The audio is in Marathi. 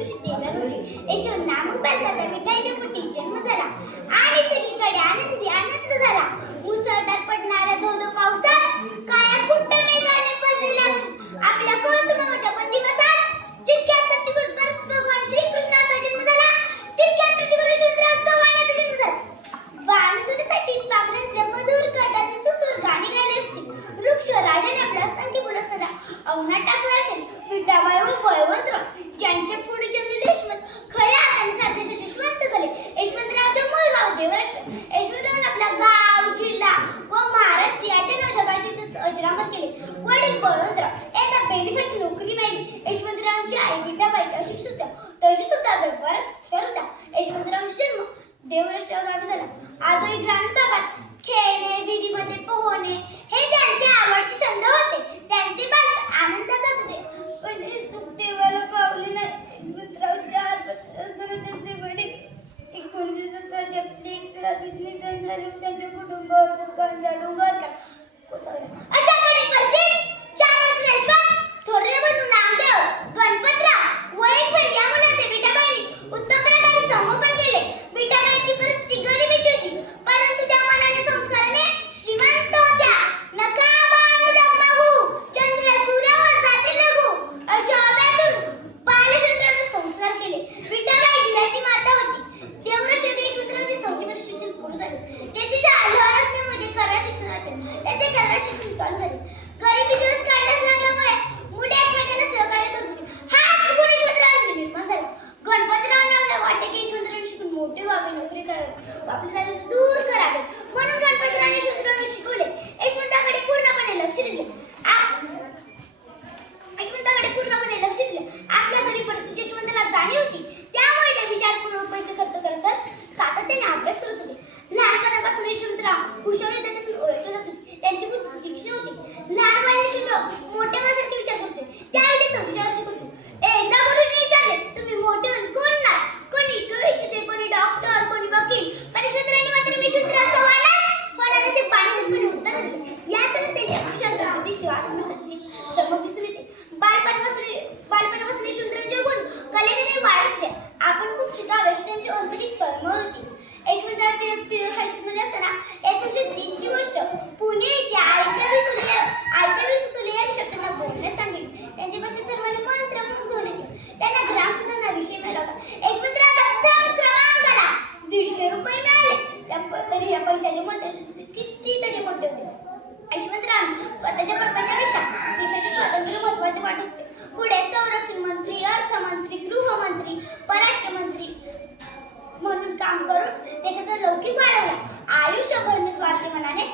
एकोणीसशे तेरा रोजी येशू नामक मिठाईच्या पोटी जन्म झाला. आणि सगळीकडे आनंदी आनंद झाला. मुसळधार पडणाऱ्या धोधो पावसात काया कुट्ट वेगाने भरलेल्या आपल्या कोसमाच्या पण दिवसात जितक्या प्रतिकूल परत भगवान श्रीकृष्णाचा जन्म झाला तितक्या प्रतिकूल शूद्रांचा वाण्याचा जन्म झाला. वाण चढण्यासाठी पागरंब्या मधुर सुसूर गाणी गायले असतील. वृक्ष राजाने आपल्या असंख्य मुलं सरा अवना टाकला असेल. विटाबाई व वयवंत्र ज्यांचे पुढे आजही ग्रामीण भागात खेळणे विधीमध्ये पोहणे हे त्यांचे आवडते छंद होते. त्यांचे बालपण आनंदात जात होते. पण देवाला पावले नाही. मित्रावर चार वर्षानंतर त्यांचे वडील एकोणीसशे सत्तरच्या प्लेगच्या निधन त्यांच्या कुटुंबावर दुकान झाडू घर का? कोसळलं. चालू झाली. दिवस काढण्यास लागल्यामुळे मुले एकमेकांना सहकार्य करत होती. हाच गुण वाटे की यशवंतराव शिकून मोठे व्हावे नोकरी करावी. आपल्या दूर वाढवला आयुष्यभर मी स्वार्थी मनाने